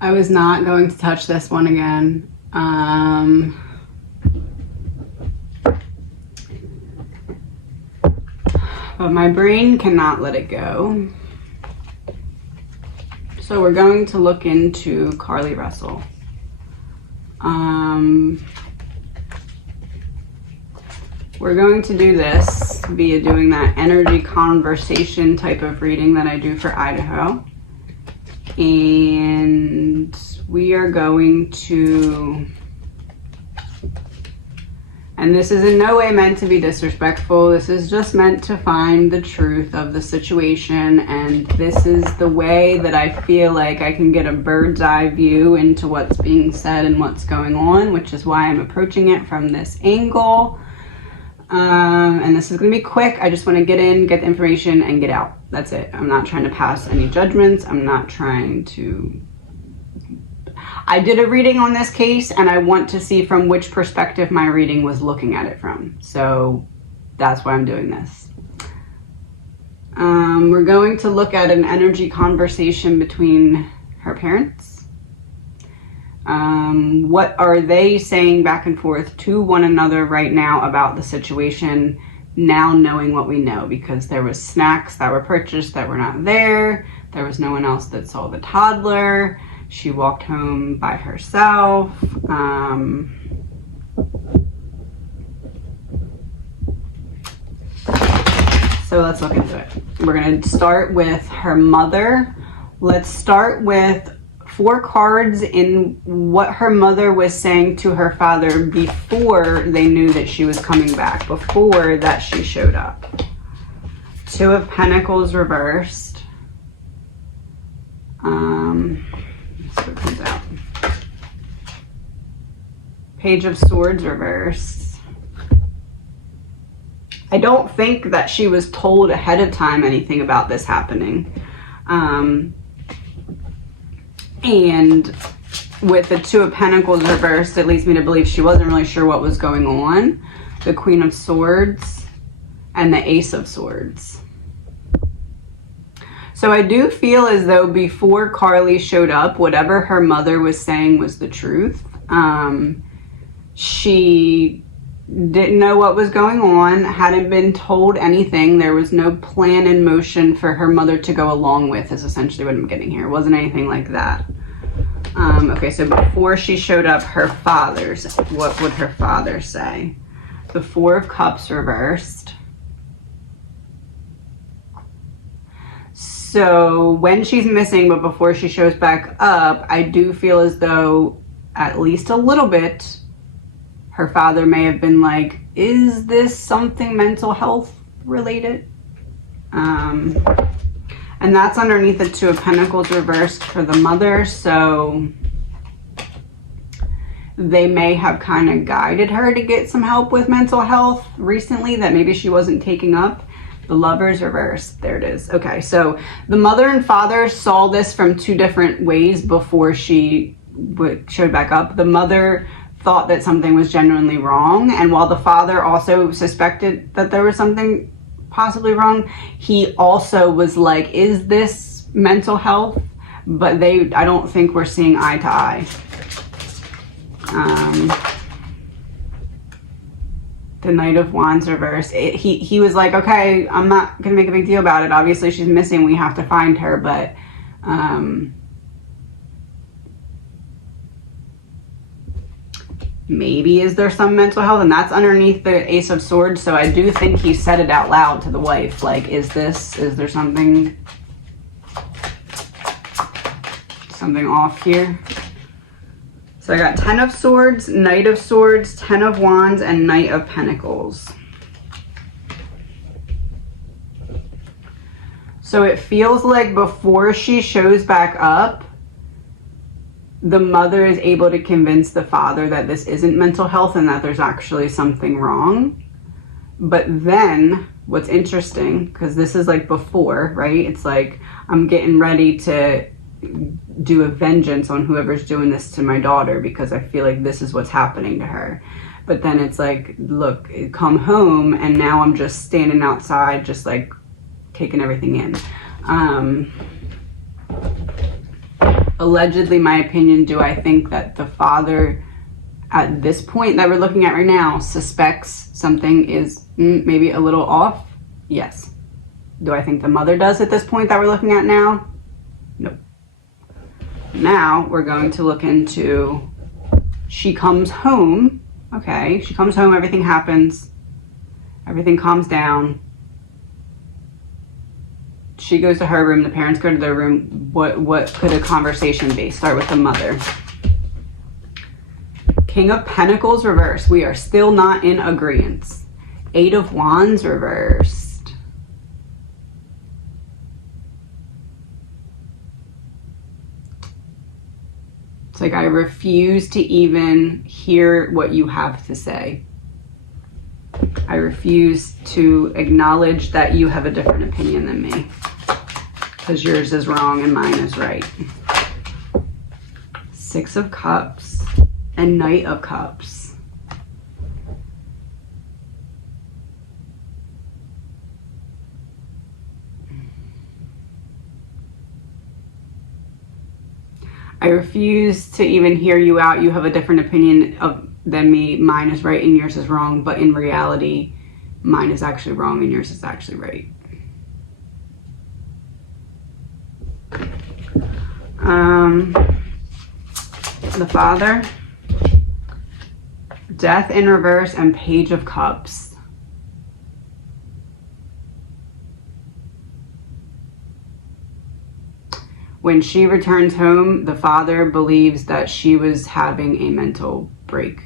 I was not going to touch this one again. But my brain cannot let it go. So we're going to look into CARLEE Russell. We're going to do this via doing that energy conversation type of reading that I do for IDAHO. And we are going to, and this is in no way meant to be disrespectful. This is just meant to find the truth of the situation. And this is the way that I feel like I can get a bird's eye view into what's being said and what's going on, which is why I'm approaching it from this angle. And this is going to be quick. I just want to get in, get the information, and get out. That's it. I'm not trying to pass any judgments. I'm not trying to... I did a reading on this case, and I want to see from which perspective my reading was looking at it from. So that's why I'm doing this. We're going to look at an energy conversation between her parents. What are they saying back and forth to one another right now about the situation, now knowing what we know? Because there was snacks that were purchased that were not there. There was no one else that saw the toddler. She walked home by herself. So let's look into it. We're going to start with her mother. Let's start with 4 cards in what her mother was saying to her father before they knew that she was coming back, before that she showed up. 2 of Pentacles reversed. Let's see what comes out. Page of Swords reversed. I don't think that she was told ahead of time anything about this happening. And with the 2 of Pentacles reversed, it leads me to believe she wasn't really sure what was going on. The Queen of Swords and the Ace of Swords. So I do feel as though before CARLEE showed up, whatever her mother was saying was the truth. She didn't know what was going on, hadn't been told anything. There was no plan in motion for her mother to go along with, is essentially what I'm getting here. It wasn't anything like that. Okay, so before she showed up, her father's, what would her father say? The 4 of Cups reversed. So when she's missing, but before she shows back up, I do feel as though at least a little bit, her father may have been like, is this something mental health related? And that's underneath the 2 of Pentacles reversed for the mother. So they may have kind of guided her to get some help with mental health recently that maybe she wasn't taking up. The Lovers reversed. There it is. Okay, so the mother and father saw this from 2 different ways before she showed back up. The mother thought that something was genuinely wrong, and while the father also suspected that there was something possibly wrong, he also was like, is this mental health? But I don't think we're seeing eye to eye. The Knight of Wands reversed. He was like, okay, I'm not gonna make a big deal about it. Obviously she's missing, we have to find her, but maybe is there some mental health? And that's underneath the Ace of Swords. So I do think he said it out loud to the wife. Like, is there something off here? So I got 10 of Swords, Knight of Swords, 10 of Wands, and Knight of Pentacles. So it feels like before she shows back up, the mother is able to convince the father that this isn't mental health and that there's actually something wrong. But then what's interesting, because this is like before, right? It's like, I'm getting ready to do a vengeance on whoever's doing this to my daughter because I feel like this is what's happening to her. But then it's like, look, come home and now I'm just standing outside, just like taking everything in. Allegedly, my opinion, do I think that the father at this point that we're looking at right now suspects something is maybe a little off? Yes. Do I think the mother does at this point that we're looking at now? Nope. Now we're going to look into, she comes home. Okay, she comes home, everything happens, everything calms down. She goes to her room, the parents go to their room. What could a conversation be? Start with the mother. King of Pentacles reversed. We are still not in agreement. Eight of Wands reversed. It's like I refuse to even hear what you have to say. I refuse to acknowledge that you have a different opinion than me, because yours is wrong and mine is right. Six of Cups and Knight of Cups. I refuse to even hear you out. You have a different opinion than me. Mine is right and yours is wrong. But in reality, mine is actually wrong and yours is actually right. The Father, Death in reverse, and Page of Cups. When she returns home, the father believes that she was having a mental break.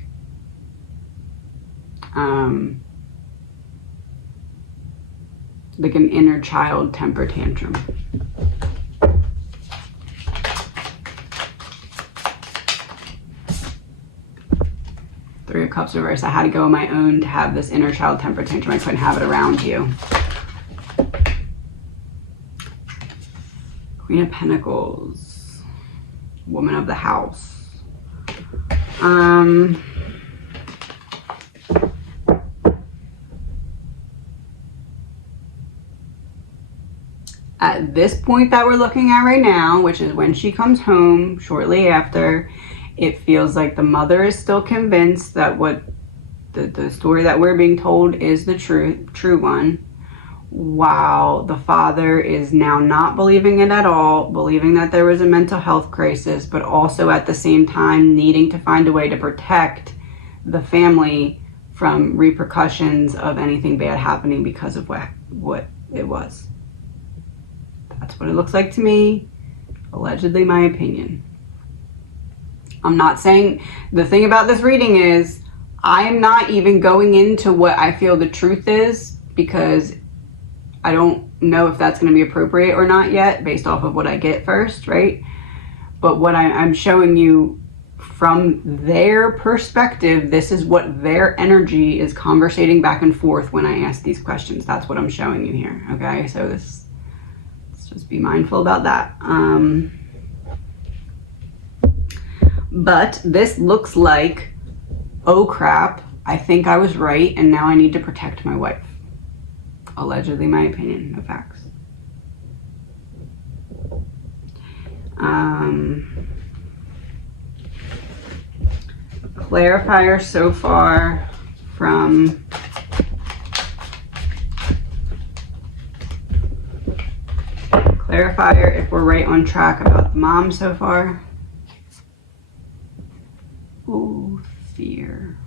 Like an inner child temper tantrum. Three of Cups reversed. I had to go on my own to have this inner child temper tantrum. I couldn't have it around you. Queen of Pentacles. Woman of the house. At this point that we're looking at right now, which is when she comes home shortly after, it feels like the mother is still convinced that what the story that we're being told is the true one, while the father is now not believing it at all, believing that there was a mental health crisis, but also at the same time needing to find a way to protect the family from repercussions of anything bad happening because of what it was. That's what it looks like to me. Allegedly, my opinion. I'm not saying, the thing about this reading is I am not even going into what I feel the truth is, because I don't know if that's going to be appropriate or not yet based off of what I get first, right? But what I'm showing you from their perspective, this is what their energy is conversating back and forth when I ask these questions. That's what I'm showing you here, okay? So let's just be mindful about that. But this looks like, oh crap, I think I was right and now I need to protect my wife. Allegedly, my opinion, no facts. Clarifier so far from clarifier if we're right on track about the mom so far. Ooh, fear.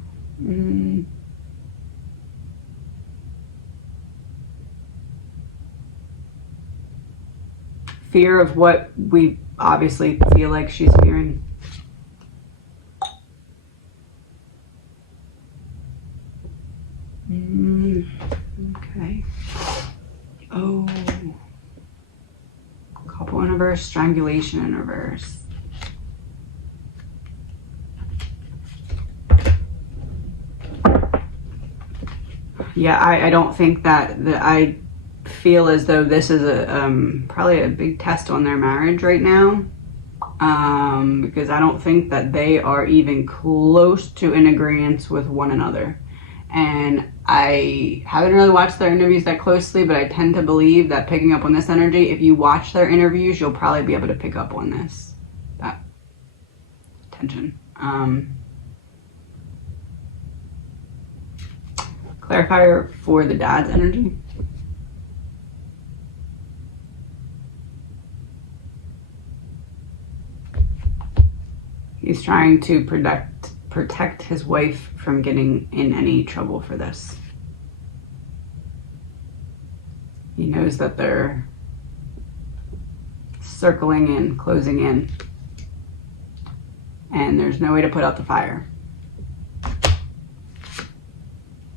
Fear of what we obviously feel like she's fearing. Okay. Oh. Couple in reverse, strangulation in reverse. Yeah, I don't think that I feel as though this is a probably a big test on their marriage right now, because I don't think that they are even close to an agreement with one another. And I haven't really watched their interviews that closely, but I tend to believe that picking up on this energy, if you watch their interviews, you'll probably be able to pick up on this. that tension. Clarifier for the dad's energy. He's trying to protect his wife from getting in any trouble for this. He knows that they're circling in, closing in, and there's no way to put out the fire.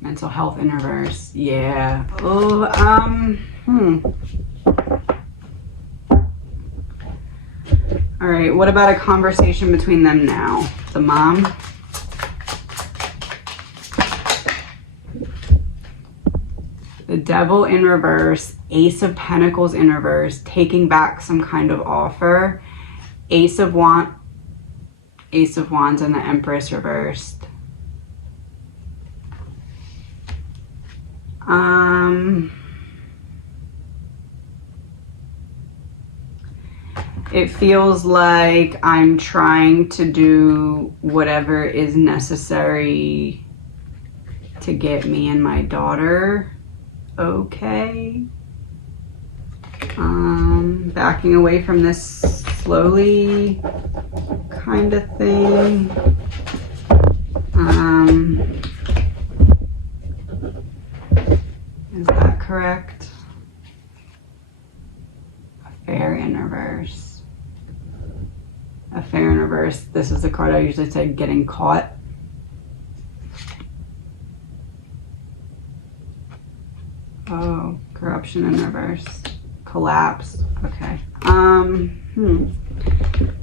Mental health in reverse. Yeah. Oh, All right, what about a conversation between them now? The mom. The devil in reverse, Ace of Pentacles in reverse, taking back some kind of offer. Ace of Wands and the Empress reversed. It feels like I'm trying to do whatever is necessary to get me and my daughter okay. Backing away from this slowly kind of thing. Is that correct? Affair in reverse. Affair in reverse. This is the card I usually say, getting caught. Oh, corruption in reverse. Collapse. Okay.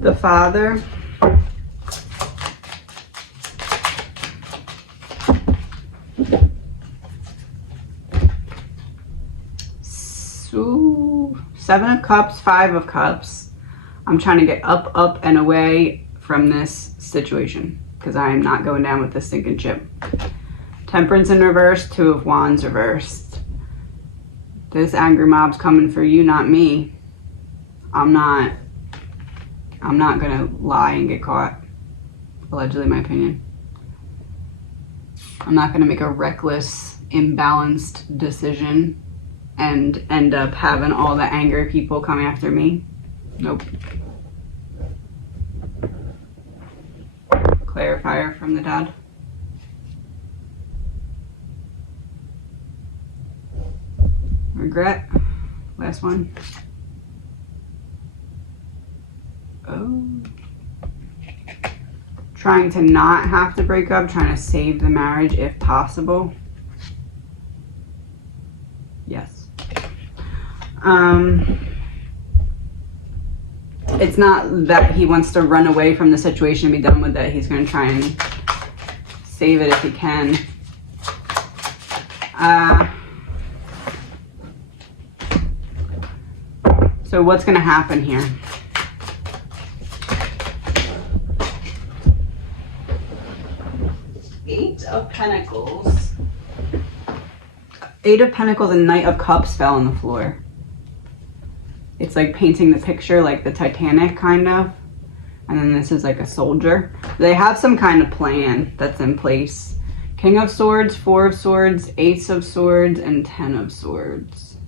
The father. So, 7 of Cups, 5 of Cups. I'm trying to get up, up, and away from this situation because I am not going down with this sinking ship. Temperance in reverse, 2 of Wands reversed. This angry mob's coming for you, not me. I'm not gonna lie and get caught. Allegedly, in my opinion. I'm not gonna make a reckless, imbalanced decision and end up having all the angry people come after me. Nope. Clarifier from the dad. Regret. Last one. Oh. Trying to not have to break up, trying to save the marriage if possible. Yes. It's not that he wants to run away from the situation and be done with it. He's going to try and save it if he can. So what's going to happen here? Eight of Pentacles. 8 of Pentacles and Knight of Cups fell on the floor. It's like painting the picture like the Titanic, kind of. And then this is like a soldier. They have some kind of plan that's in place. King of Swords, 4 of Swords, Ace of Swords, and 10 of Swords.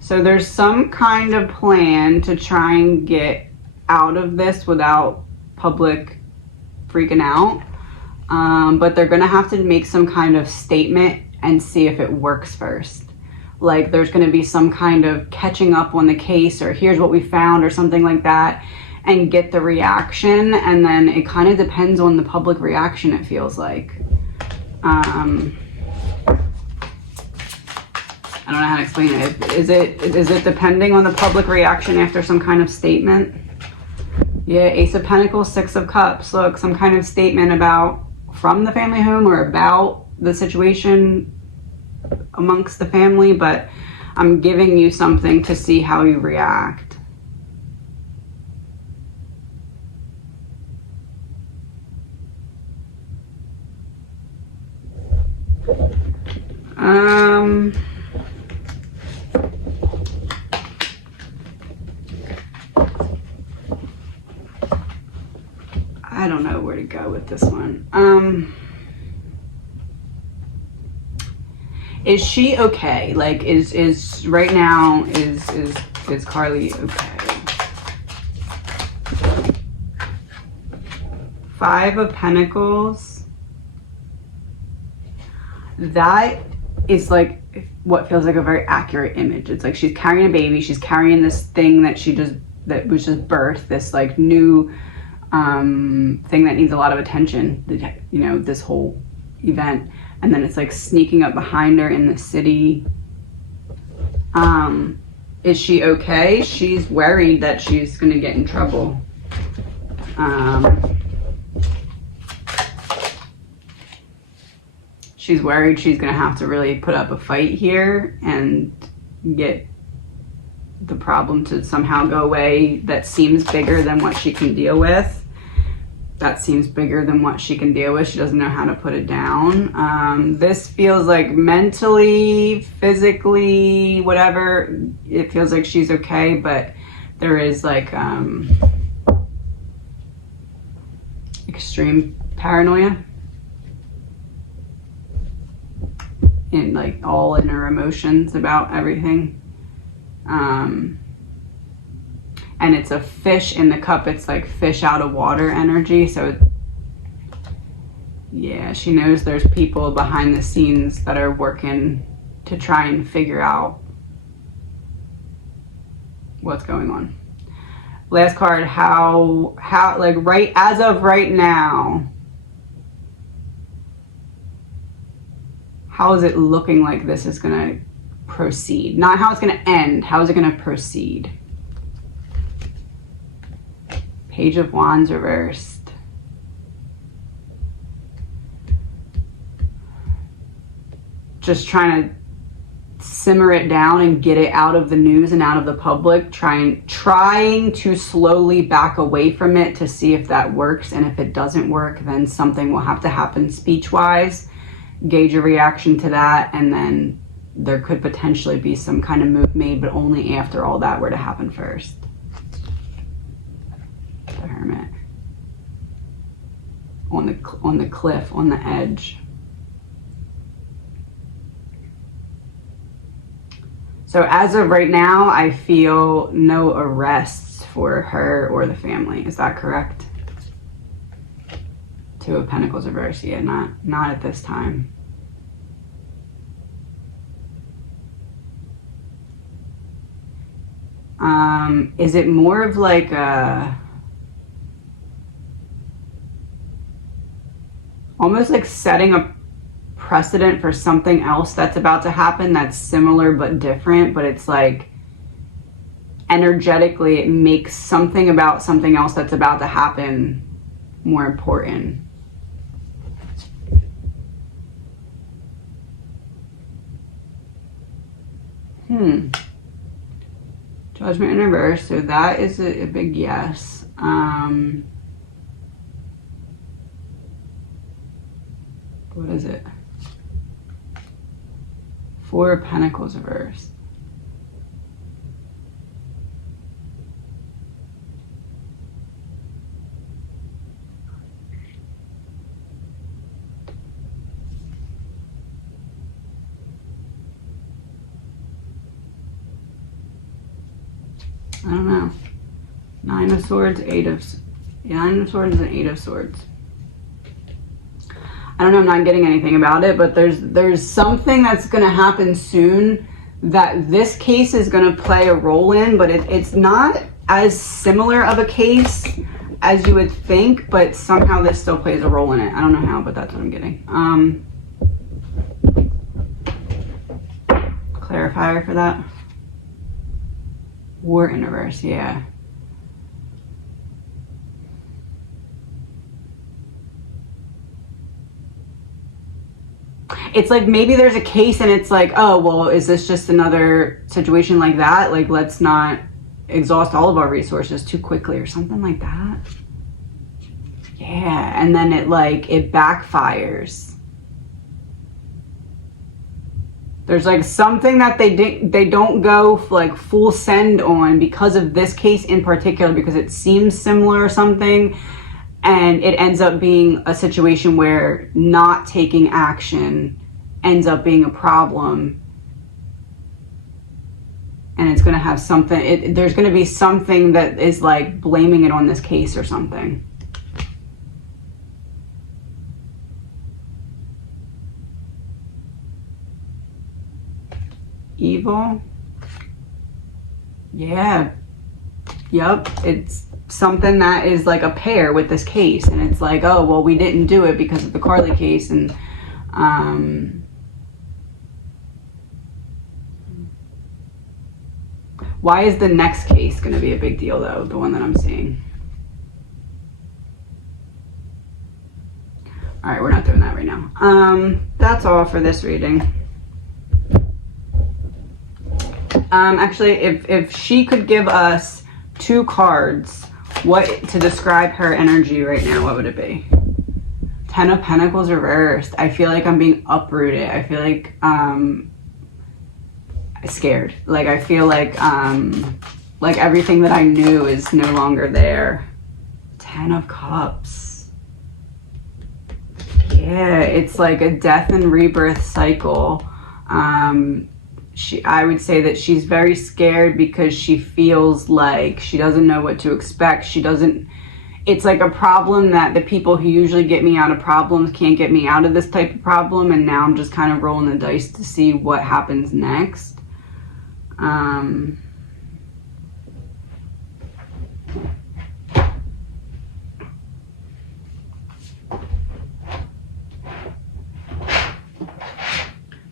So there's some kind of plan to try and get out of this without public freaking out. But they're going to have to make some kind of statement and see if it works first. Like there's going to be some kind of catching up on the case, or here's what we found, or something like that, and get the reaction. And then it kind of depends on the public reaction, it feels like. I don't know how to explain it. Is it depending on the public reaction after some kind of statement? Yeah, Ace of Pentacles, 6 of Cups. Look, some kind of statement about from the family home or about the situation amongst the family, but I'm giving you something to see how you react. I don't know where to go with this one. Is she okay? Like, is right now, is CARLEE okay? 5 of Pentacles. That is like what feels like a very accurate image. It's like she's carrying a baby. She's carrying this thing that that was just birthed, this like new thing that needs a lot of attention, you know, this whole event. And then it's like sneaking up behind her in the city. Is she okay? She's worried that she's gonna get in trouble. She's worried she's gonna have to really put up a fight here and get the problem to somehow go away that seems bigger than what she can deal with. That seems bigger than what she can deal with. She doesn't know how to put it down. This feels like mentally, physically, whatever, it feels like she's okay, but there is like extreme paranoia and like all in her emotions about everything. And it's a fish in the cup. It's like fish out of water energy. So yeah, she knows there's people behind the scenes that are working to try and figure out what's going on. Last card, how like right as of right now, how is it looking like this is gonna proceed? Not how it's gonna end, how is it gonna proceed? Page of Wands reversed. Just trying to simmer it down and get it out of the news and out of the public. Trying to slowly back away from it to see if that works. And if it doesn't work, then something will have to happen speech-wise. Gauge a reaction to that, and then there could potentially be some kind of move made, but only after all that were to happen first. The Hermit. On the cliff, on the edge. So as of right now, I feel no arrests for her or the family. Is that correct? 2 of Pentacles reversed. Yeah, not at this time. Is it more of like a almost like setting a precedent for something else that's about to happen that's similar but different, but it's like energetically it makes something about something else that's about to happen more important. Judgment in reverse, so that is a big yes. What is it? 4 of Pentacles reversed. I don't know. 9 of Swords, 9 of Swords and 8 of Swords. I don't know, I'm not getting anything about it, but there's something that's going to happen soon that this case is going to play a role in, but it's not as similar of a case as you would think, but somehow this still plays a role in it. I don't know how, but that's what I'm getting. Clarifier for that. War in reverse, yeah. It's like maybe there's a case and it's like, oh, well, is this just another situation like that? Like, let's not exhaust all of our resources too quickly or something like that. Yeah, and then it backfires. There's like something that they don't go like full send on because of this case in particular, because it seems similar or something. And it ends up being a situation where not taking action ends up being a problem. And it's going to have something, there's going to be something that is like blaming it on this case or something. Evil. Yeah. Yep. It's something that is like a pair with this case. And it's like, oh, well, we didn't do it because of the CARLEE case. And, why is the next case going to be a big deal, though? The one that I'm seeing. All right, we're not doing that right now. That's all for this reading. Actually, if she could give us 2 cards, what to describe her energy right now, what would it be? 10 of Pentacles reversed. I feel like I'm being uprooted. I feel like scared. Like I feel like everything that I knew is no longer there. 10 of Cups. Yeah, it's like a death and rebirth cycle. I would say that she's very scared because she feels like she doesn't know what to expect. It's like a problem that the people who usually get me out of problems can't get me out of this type of problem. And now I'm just kind of rolling the dice to see what happens next. I'm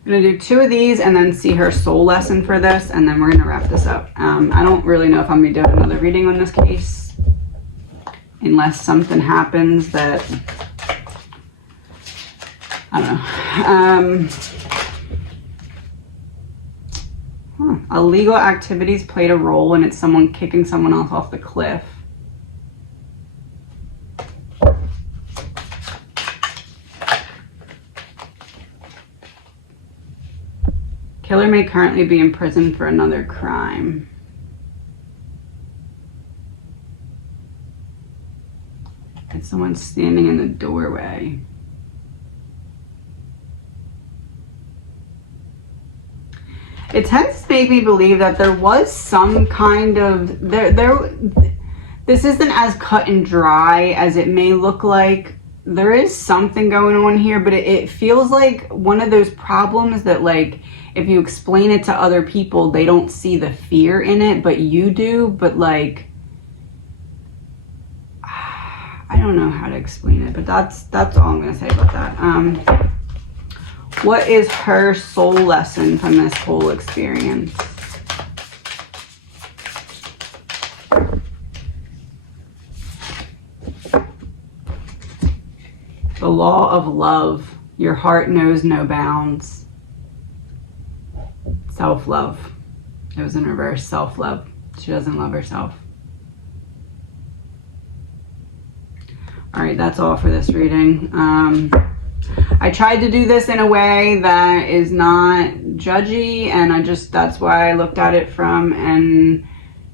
going to do 2 of these and then see her soul lesson for this, and then we're going to wrap this up. I don't really know if I'm going to be doing another reading on this case, unless something happens that, I don't know. Illegal activities played a role, and it's someone kicking someone else off the cliff. Killer may currently be in prison for another crime. It's someone standing in the doorway. It tends to make me believe that there was some kind of this isn't as cut and dry as it may look like. There is something going on here, but it feels like one of those problems that, like, if you explain it to other people, they don't see the fear in it, but you do. But like, I don't know how to explain it, but that's all I'm gonna say about that. What is her soul lesson from this whole experience? The law of love. Your heart knows no bounds. Self-love. It was in reverse. Self-love. She doesn't love herself. All right, that's all for this reading. I tried to do this in a way that is not judgy, and that's why I looked at it from an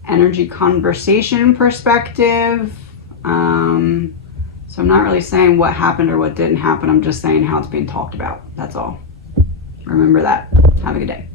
energy conversation perspective. So I'm not really saying what happened or what didn't happen. I'm just saying how it's being talked about. That's all. Remember that. Have a good day.